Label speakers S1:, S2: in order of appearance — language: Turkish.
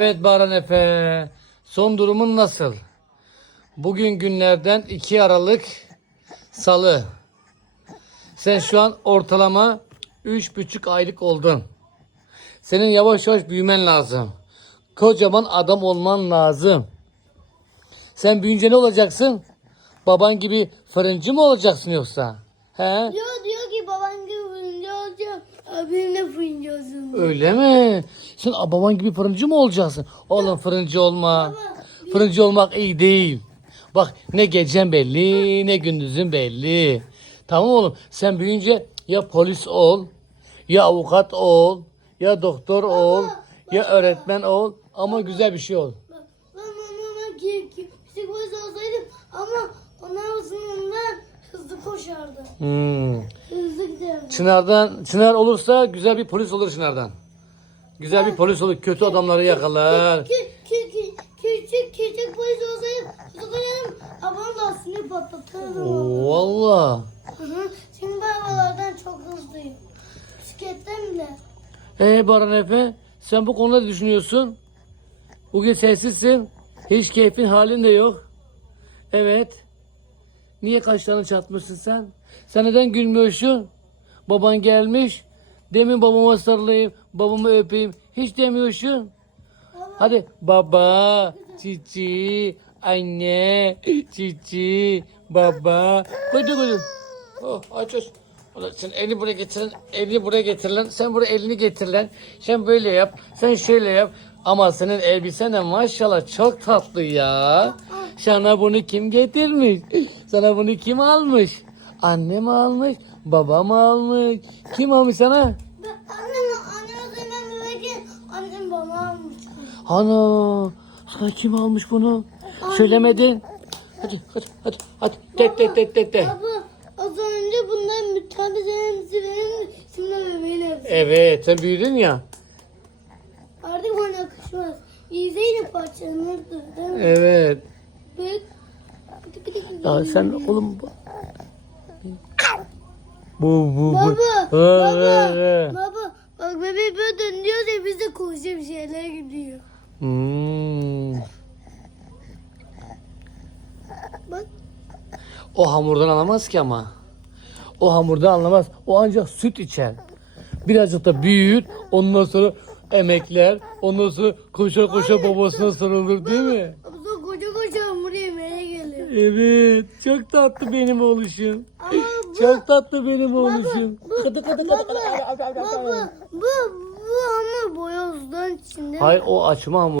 S1: Evet Baran Efe. Son durumun nasıl? Bugün günlerden 2 Aralık Salı. Sen şu an ortalama 3,5 aylık oldun. Senin yavaş yavaş büyümen lazım. Kocaman adam olman lazım. Sen büyüyünce ne olacaksın? Baban gibi fırıncı mı olacaksın yoksa? He?
S2: Diyor olacağım. Abim de fırıncı olsun.
S1: Öyle mi? Sen baban gibi fırıncı mı olacaksın? Oğlum fırıncı olma. Fırıncı olmak iyi değil. Bak ne gecen belli ne gündüzün belli. Tamam oğlum sen büyüyünce ya polis ol ya avukat ol ya doktor ol ya öğretmen ol ama güzel bir şey ol.
S2: Ben onunla küçük polis olsaydım ama onlar sınırından hızlı koşardı.
S1: Hmm.
S2: Hızlı giderdi.
S1: Çınar'dan Çınar olursa güzel bir polis olur Çınar'dan. Güzel bir polis olur. Kötü adamları yakalar.
S2: Kü, kü, kü, küçük küçük polis olsaydım tutuklanırım. Ablam da aslında patlatırdı.
S1: Oo, valla.
S2: Hı hı. Şimdi ben arabalardan çok hızlıyım. Bisikletten bile.
S1: Ee Baran Efe sen bu konuda ne düşünüyorsun? Bugün sessizsin. Hiç keyfin halin de yok. Evet. Niye kaşlarını çatmışsın sen? Sen neden gülmüyorsun? Baban gelmiş. Demin babama sarılayım, babamı öpeyim. Hiç demiyorsun. Hadi baba, cici, anne, cici, baba. Koydu koydu. Oh, aç aç. Sen elini buraya getir lan. Elini buraya getir lan. Sen buraya elini getir lan. Sen böyle yap. Sen şöyle yap. Ama senin elbisen de maşallah çok tatlı ya. Sana bunu kim getirmiş? Sana bunu kim almış? Annem almış, babam almış. Kim almış sana?
S2: Ben, annem, annem o zaman bebekken annem bana almış.
S1: Ana, sana kim almış bunu? Söylemedin. Hadi, hadi, hadi, hadi. De, de, de, de, de.
S2: Baba az önce bundan bir tane senin senin şimdi bebeğin hepsi.
S1: Evet, sen büyüdün ya.
S2: Artık bana yakışmaz. İzleyin parçalanırdı değil mi?
S1: Evet.
S2: Bak.
S1: Ya sen oğlum bu. Bu bu.
S2: Baba,
S1: He,
S2: baba,
S1: he, he.
S2: baba. Bak bebeği böyle dönüyor diye biz de konuşuyor şeyler gidiyor.
S1: Hmm.
S2: Bak.
S1: O hamurdan anlamaz ki ama. O hamurdan anlamaz. O ancak süt içer. Birazcık da büyür. Ondan sonra emekler. Ondan sonra koşa koşa babasına sarılır değil mi?
S2: Abla koca koca hamur yemeye geliyor.
S1: Evet. Çok tatlı benim oğluşum.
S2: Ama
S1: Çok tatlı benim oğluşum. Kıdı kıdı kıdı kıdı.
S2: baba, bu, bu hamur boyozdan içinde.
S1: Hayır o açma hamur.